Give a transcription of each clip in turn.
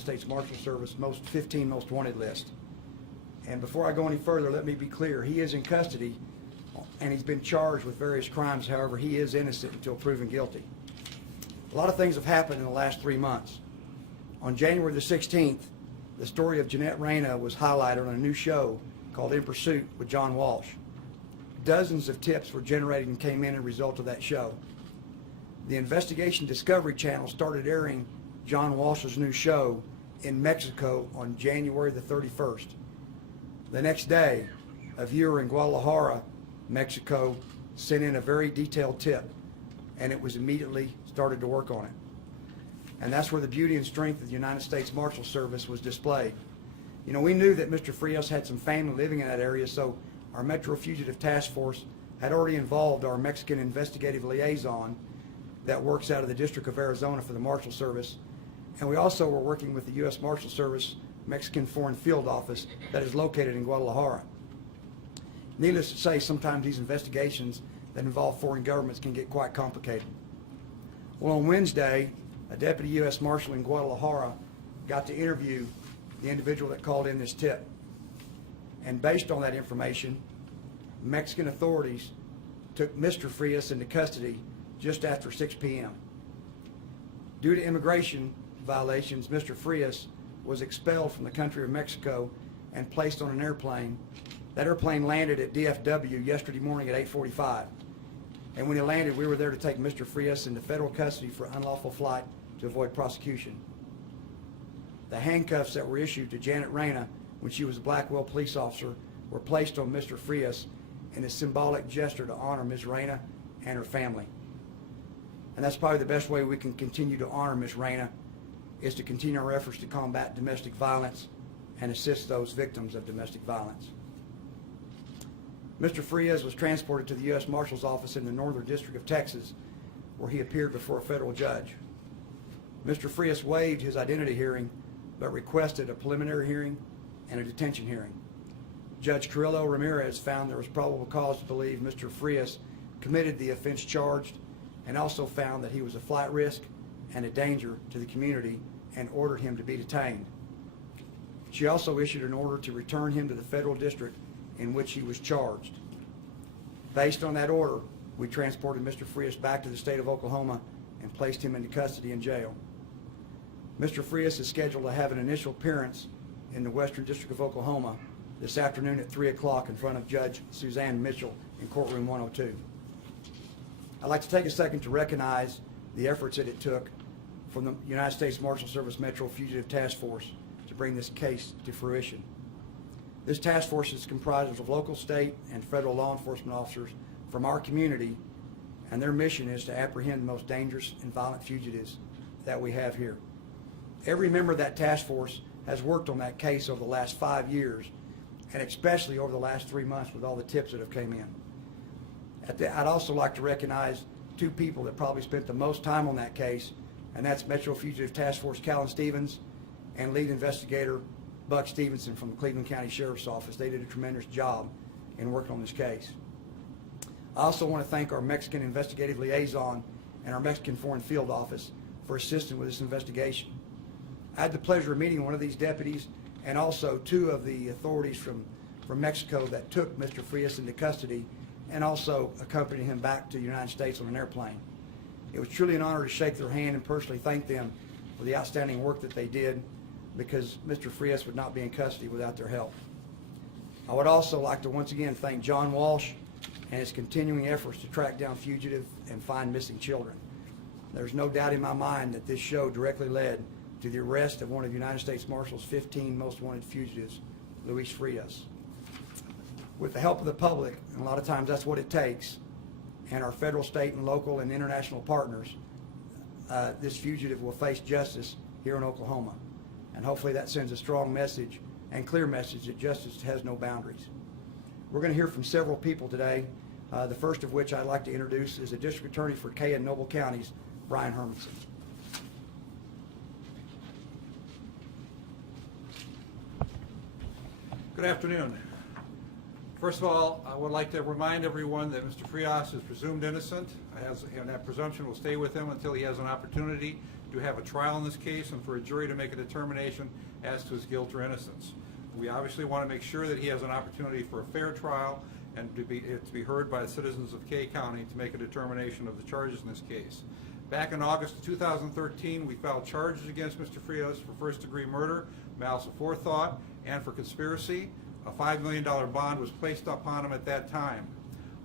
States Marshal Service 15 most wanted list. And before I go any further, let me be clear. He is in custody and he's been charged with various crimes. However, he is innocent until proven guilty. A lot of things have happened in the last 3 months. On January the 16th, the story of Jeanette Reyna was highlighted on a new show called In Pursuit with John Walsh. Dozens of tips were generated and came in as a result of that show. The Investigation Discovery Channel started airing John Walsh's new show in Mexico on January the 31st. The next day, a viewer in Guadalajara, Mexico, sent in a very detailed tip, and it was immediately started to work on it. And that's where the beauty and strength of the United States Marshal Service was displayed. You know, we knew that Mr. Frias had some family living in that area, so our Metro Fugitive Task Force had already involved our Mexican investigative liaison that works out of the District of Arizona for the Marshal Service. And we also were working with the U.S. Marshal Service Mexican Foreign Field Office that is located in Guadalajara. Needless to say, sometimes these investigations that involve foreign governments can get quite complicated. Well, on Wednesday, a deputy U.S. Marshal in Guadalajara got to interview the individual that called in this tip. And based on that information, Mexican authorities took Mr. Frias into custody just after 6 p.m. Due to immigration violations, Mr. Frias was expelled from the country of Mexico and placed on an airplane. That airplane landed at DFW yesterday morning at 8:45. And when he landed, we were there to take Mr. Frias into federal custody for unlawful flight to avoid prosecution. The handcuffs that were issued to Janet Reyna when she was a Blackwell police officer were placed on Mr. Frias in a symbolic gesture to honor Ms. Reyna and her family. And that's probably the best way we can continue to honor Ms. Reyna, is to continue our efforts to combat domestic violence and assist those victims of domestic violence. Mr. Frias was transported to the U.S. Marshal's office in the Northern District of Texas, where he appeared before a federal judge. Mr. Frias waived his identity hearing, but requested a preliminary hearing and a detention hearing. Judge Carrillo Ramirez found there was probable cause to believe Mr. Frias committed the offense charged, and also found that he was a flight risk and a danger to the community, and ordered him to be detained. She also issued an order to return him to the federal district in which he was charged. Based on that order, we transported Mr. Frias back to the state of Oklahoma and placed him into custody in jail. Mr. Frias is scheduled to have an initial appearance in the Western District of Oklahoma this afternoon at 3 o'clock in front of Judge Suzanne Mitchell in courtroom 102. I'd like to take a second to recognize the efforts that it took from the United States Marshal Service Metro Fugitive Task Force to bring this case to fruition. This task force is comprised of local, state, and federal law enforcement officers from our community, and their mission is to apprehend the most dangerous and violent fugitives that we have here. Every member of that task force has worked on that case over the last 5 years, and especially over the last 3 months with all the tips that have came in. I'd also like to recognize two people that probably spent the most time on that case, and that's Metro Fugitive Task Force Callan Stevens and lead investigator Buck Stevenson from the Cleveland County Sheriff's Office. They did a tremendous job in working on this case. I also want to thank our Mexican investigative liaison and our Mexican Foreign Field Office for assisting with this investigation. I had the pleasure of meeting one of these deputies and also two of the authorities from Mexico that took Mr. Frias into custody and also accompanied him back to the United States on an airplane. It was truly an honor to shake their hand and personally thank them for the outstanding work that they did, because Mr. Frias would not be in custody without their help. I would also like to once again thank John Walsh and his continuing efforts to track down fugitive and find missing children. There's no doubt in my mind that this show directly led to the arrest of one of the United States Marshal's 15 most wanted fugitives, Luis Frias. With the help of the public, and a lot of times that's what it takes, and our federal, state, and local and international partners, this fugitive will face justice here in Oklahoma. And hopefully that sends a strong message and clear message that justice has no boundaries. We're going to hear from several people today, the first of which I'd like to introduce is the District Attorney for Kay and Noble Counties, Brian Hermanson. Good afternoon. First of all, I would like to remind everyone that Mr. Frias is presumed innocent, and that presumption will stay with him until he has an opportunity to have a trial in this case and for a jury to make a determination as to his guilt or innocence. We obviously want to make sure that he has an opportunity for a fair trial and to be heard by the citizens of Kay County to make a determination of the charges in this case. Back in August of 2013, we filed charges against Mr. Frias for first-degree murder, malice aforethought, and for conspiracy. A $5 million bond was placed upon him at that time.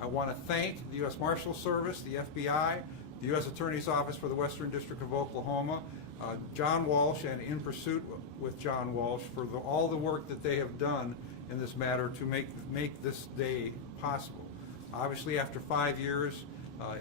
I want to thank the U.S. Marshals Service, the FBI, the U.S. Attorney's Office for the Western District of Oklahoma, John Walsh, and In Pursuit with John Walsh for all the work that they have done in this matter to make this day possible. Obviously, after 5 years,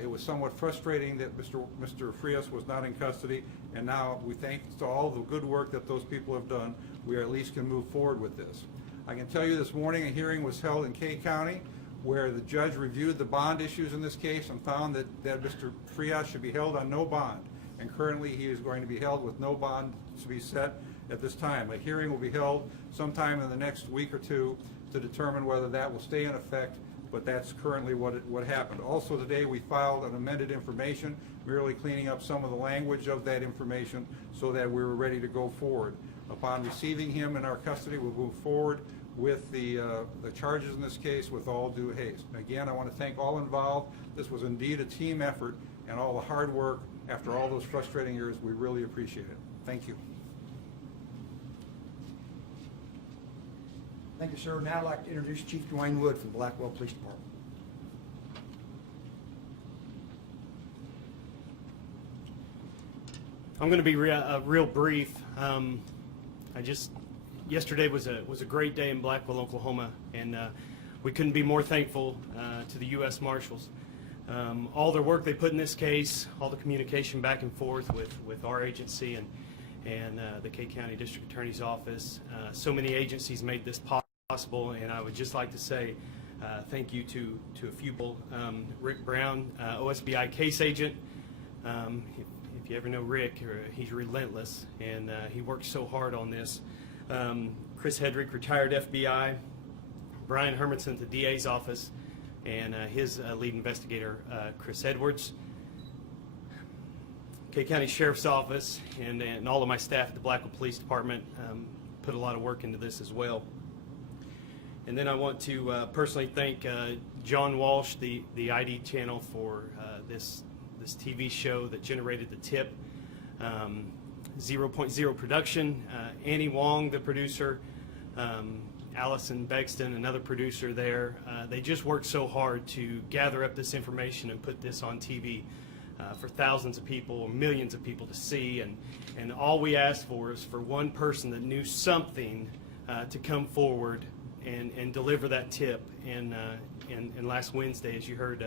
it was somewhat frustrating that Mr. Frias was not in custody, and now we thank to all the good work that those people have done, we at least can move forward with this. I can tell you this morning a hearing was held in Kay County where the judge reviewed the bond issues in this case and found that Mr. Frias should be held on no bond. And currently he is going to be held with no bond to be set at this time. A hearing will be held sometime in the next week or two to determine whether that will stay in effect, but that's currently what happened. Also today we filed an amended information, merely cleaning up some of the language of that information so that we were ready to go forward. Upon receiving him in our custody, we'll move forward with the charges in this case with all due haste. Again, I want to thank all involved. This was indeed a team effort, and all the hard work after all those frustrating years, we really appreciate it. Thank you. Thank you, sir. Now I'd like to introduce Chief Dwayne Wood from Blackwell Police Department. I'm going to be real brief. Yesterday was a great day in Blackwell, Oklahoma, and we couldn't be more thankful to the U.S. Marshals. All their work they put in this case, all the communication back and forth with our agency and the Kay County District Attorney's Office. So many agencies made this possible, and I would just like to say thank you to a few people. Rick Brown, OSBI case agent. If you ever know Rick, he's relentless, and he works so hard on this. Chris Hedrick, retired FBI. Brian Hermanson at the DA's office, and his lead investigator, Chris Edwards. Kay County Sheriff's Office and all of my staff at the Blackwell Police Department put a lot of work into this as well. And then I want to personally thank John Walsh, the ID channel, for this TV show that generated the tip. 0.0 Production, Annie Wong, the producer, Allison Begston, another producer there. They just worked so hard to gather up this information and put this on TV for thousands of people, millions of people to see. And all we asked for is for one person that knew something to come forward and deliver that tip. And last Wednesday, as you heard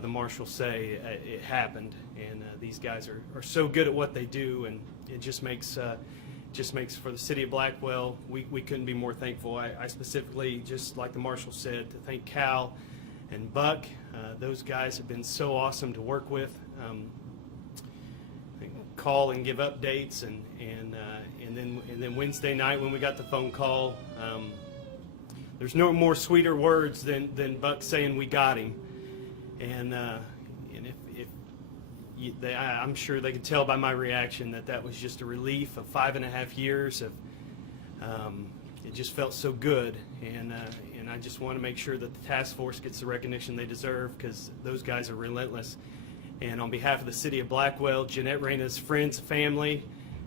the marshal say, it happened. And these guys are so good at what they do, and it just makes for the city of Blackwell, we couldn't be more thankful. I specifically, just like the marshal said, to thank Cal and Buck. Those guys have been so awesome to work with. Call and give updates, and then Wednesday night when we got the phone call, there's no more sweeter words than Buck saying we got him. And I'm sure they could tell by my reaction that was just a relief of 5.5 years of. It just felt so good, and I just want to make sure that the task force gets the recognition they deserve, because those guys are relentless. And on behalf of the city of Blackwell, Jeanette Reyna's friends, family,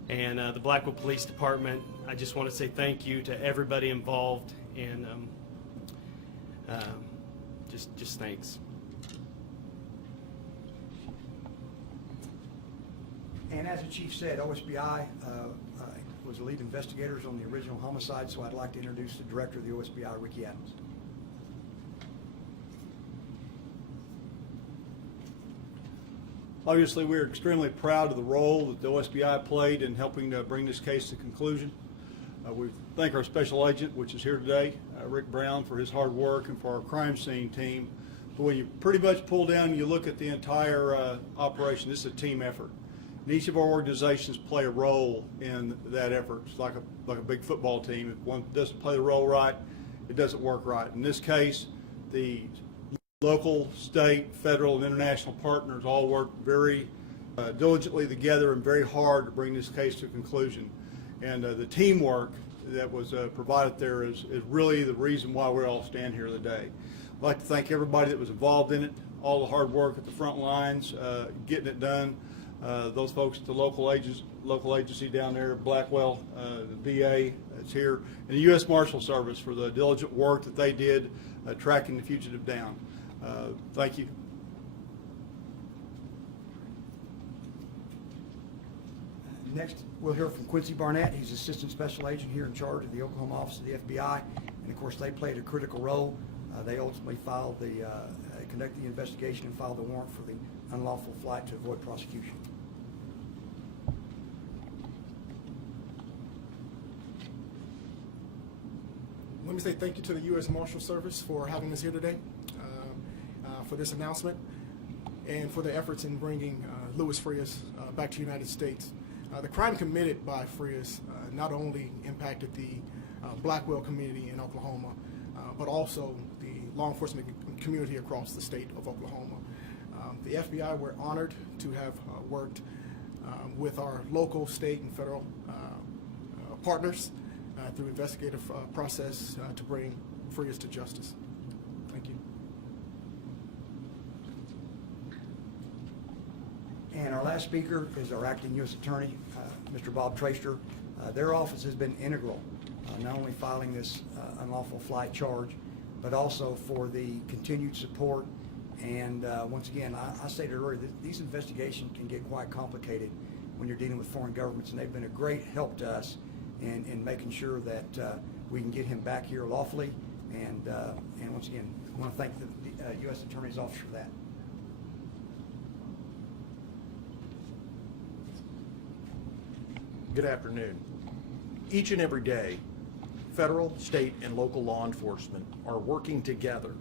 and the Blackwell Police Department, I just want to say thank you to everybody involved, and just thanks. And as the chief said, OSBI was the lead investigators on the original homicide, so I'd like to introduce the director of the OSBI, Ricky Adams. Obviously, we're extremely proud of the role that the OSBI played in helping to bring this case to conclusion. We thank our special agent, which is here today, Rick Brown, for his hard work, and for our crime scene team. But when you pretty much pull down and you look at the entire operation, this is a team effort. And each of our organizations play a role in that effort. It's like a big football team. If one doesn't play the role right, it doesn't work right. In this case, the local, state, federal, and international partners all work very diligently together and very hard to bring this case to a conclusion. And the teamwork that was provided there is really the reason why we all stand here today. I'd like to thank everybody that was involved in it, all the hard work at the front lines, getting it done. Those folks at the local agency down there, Blackwell, the VA that's here, and the U.S. Marshal Service for the diligent work that they did tracking the fugitive down. Thank you. Next, we'll hear from Quincy Barnett. He's Assistant Special Agent here in charge of the Oklahoma office of the FBI. And of course, they played a critical role. They ultimately conducted the investigation and filed the warrant for the unlawful flight to avoid prosecution. Let me say thank you to the U.S. Marshal Service for having us here today for this announcement and for the efforts in bringing Luis Frias back to the United States. The crime committed by Frias not only impacted the Blackwell community in Oklahoma, but also the law enforcement community across the state of Oklahoma. The FBI, we're honored to have worked with our local, state, and federal partners through investigative process to bring Frias to justice. Thank you. And our last speaker is our acting U.S. Attorney, Mr. Bob Traster. Their office has been integral, not only filing this unlawful flight charge, but also for the continued support. And once again, I stated earlier that these investigations can get quite complicated when you're dealing with foreign governments, and they've been a great help to us in making sure that we can get him back here lawfully. And once again, I want to thank the U.S. Attorney's Office for that. Good afternoon. Each and every day, federal, state, and local law enforcement are working together,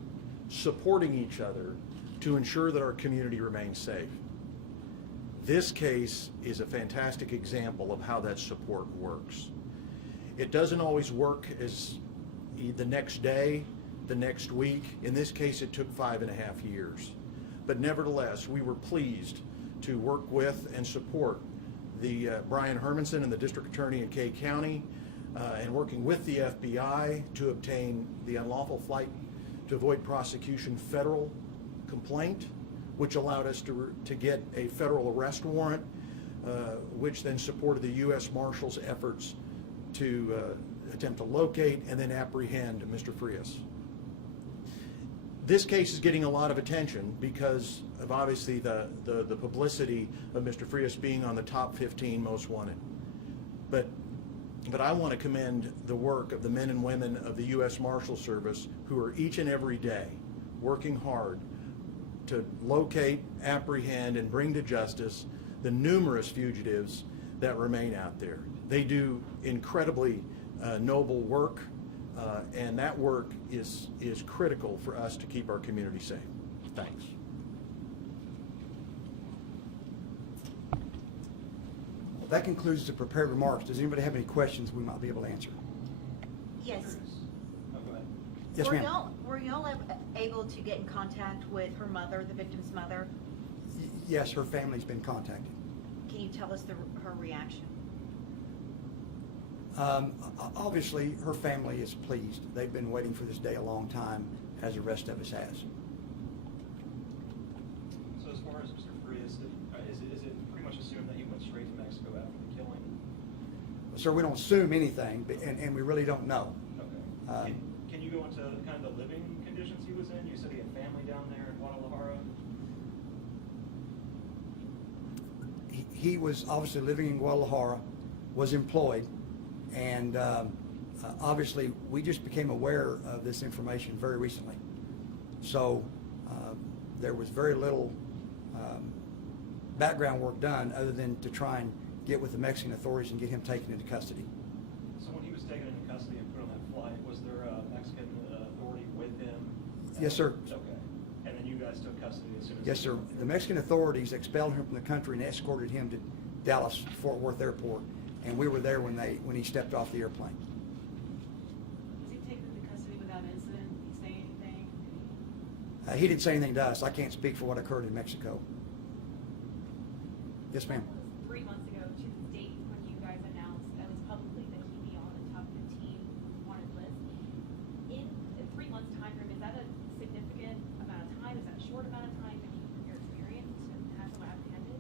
supporting each other to ensure that our community remains safe. This case is a fantastic example of how that support works. It doesn't always work as the next day, the next week. In this case, it took 5.5 years. But nevertheless, we were pleased to work with and support the Brian Hermanson and the District Attorney in Kay County, and working with the FBI to obtain the unlawful flight to avoid prosecution federal complaint, which allowed us to get a federal arrest warrant, which then supported the U.S. Marshals' efforts to attempt to locate and then apprehend Mr. Frias. This case is getting a lot of attention because of obviously the publicity of Mr. Frias being on the top 15 most wanted. But I want to commend the work of the men and women of the U.S. Marshal Service who are each and every day working hard to locate, apprehend, and bring to justice the numerous fugitives that remain out there. They do incredibly noble work, and that work is critical for us to keep our community safe. Thanks. Well, that concludes the prepared remarks. Does anybody have any questions we might be able to answer? Yes. Yes, ma'am. Were y'all able to get in contact with her mother, the victim's mother? Yes, her family's been contacted. Can you tell us her reaction? Obviously, her family is pleased. They've been waiting for this day a long time, as the rest of us has. So as far as Mr. Frias, is it pretty much assumed that he went straight to Mexico after the killing? Sir, we don't assume anything, and we really don't know. Okay. Can you go into kind of the living conditions he was in? You said he had family down there in Guadalajara. He was obviously living in Guadalajara, was employed, and obviously we just became aware of this information very recently. So there was very little background work done other than to try and get with the Mexican authorities and get him taken into custody. So when he was taken into custody and put on that flight, was there a Mexican authority with him? Yes, sir. Okay. And then you guys took custody as soon as... Yes, sir. The Mexican authorities expelled him from the country and escorted him to Dallas Fort Worth Airport, and we were there when he stepped off the airplane. Was he taken into custody without incident? Did he say anything? He didn't say anything to us. I can't speak for what occurred in Mexico. Yes, ma'am. That was 3 months ago to the date when you guys announced, at least publicly, that he'd be on the top 15 wanted list. In a 3 months time frame, is that a significant amount of time? Is that a short amount of time in your experience and has someone apprehended?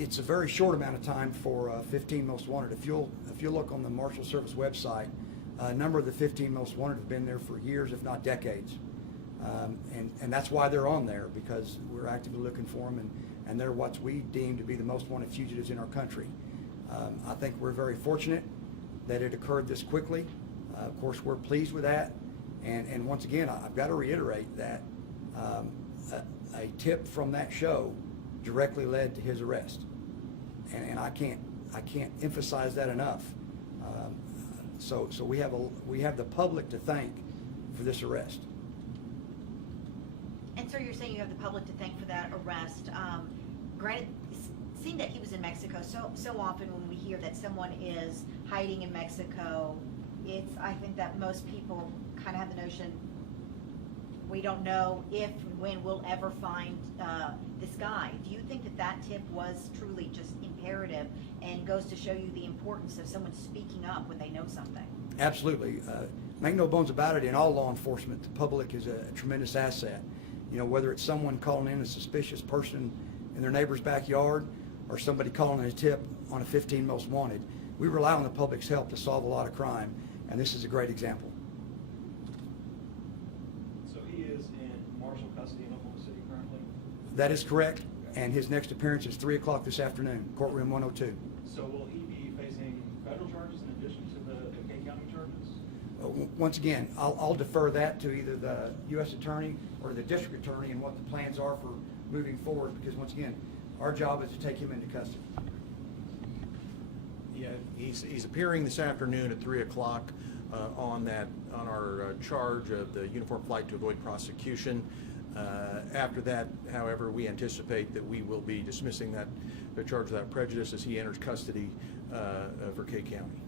It's a very short amount of time for 15 most wanted. If you'll look on the Marshal Service website, a number of the 15 most wanted have been there for years, if not decades. And that's why they're on there, because we're actively looking for them, and they're what we deem to be the most wanted fugitives in our country. I think we're very fortunate that it occurred this quickly. Of course, we're pleased with that. And once again, I've got to reiterate that a tip from that show directly led to his arrest. And I can't emphasize that enough. So we have the public to thank for this arrest. And so you're saying you have the public to thank for that arrest. Granted, seeing that he was in Mexico, so often when we hear that someone is hiding in Mexico, I think that most people kind of have the notion, we don't know if and when we'll ever find this guy. Do you think that tip was truly just imperative and goes to show you the importance of someone speaking up when they know something? Absolutely. Make no bones about it, in all law enforcement, the public is a tremendous asset. You know, whether it's someone calling in a suspicious person in their neighbor's backyard or somebody calling in a tip on a 15 most wanted, we rely on the public's help to solve a lot of crime, and this is a great example. So he is in Marshal custody in Oklahoma City currently? That is correct, and his next appearance is 3 o'clock this afternoon, courtroom 102. So will he be facing federal charges in addition to the Kane County charges? Once again, I'll defer that to either the U.S. Attorney or the District Attorney and what the plans are for moving forward, because once again, our job is to take him into custody. Yeah, he's appearing this afternoon at 3 o'clock on our charge of the uniform flight to avoid prosecution. After that, however, we anticipate that we will be dismissing the charge without prejudice as he enters custody for Kane County.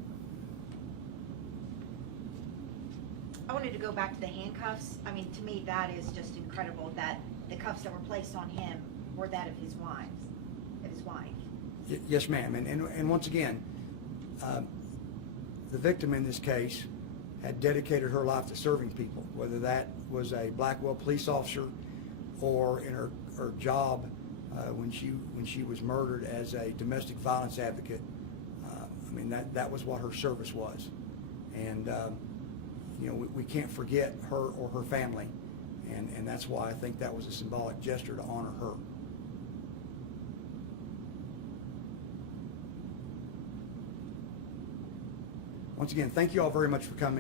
I wanted to go back to the handcuffs. I mean, to me, that is just incredible that the cuffs that were placed on him were that of his wife. Yes, ma'am. And once again, the victim in this case had dedicated her life to serving people, whether that was a Blackwell police officer or in her job when she was murdered as a domestic violence advocate. I mean, that was what her service was. And you know, we can't forget her or her family, and that's why I think that was a symbolic gesture to honor her. Once again, thank you all very much for coming.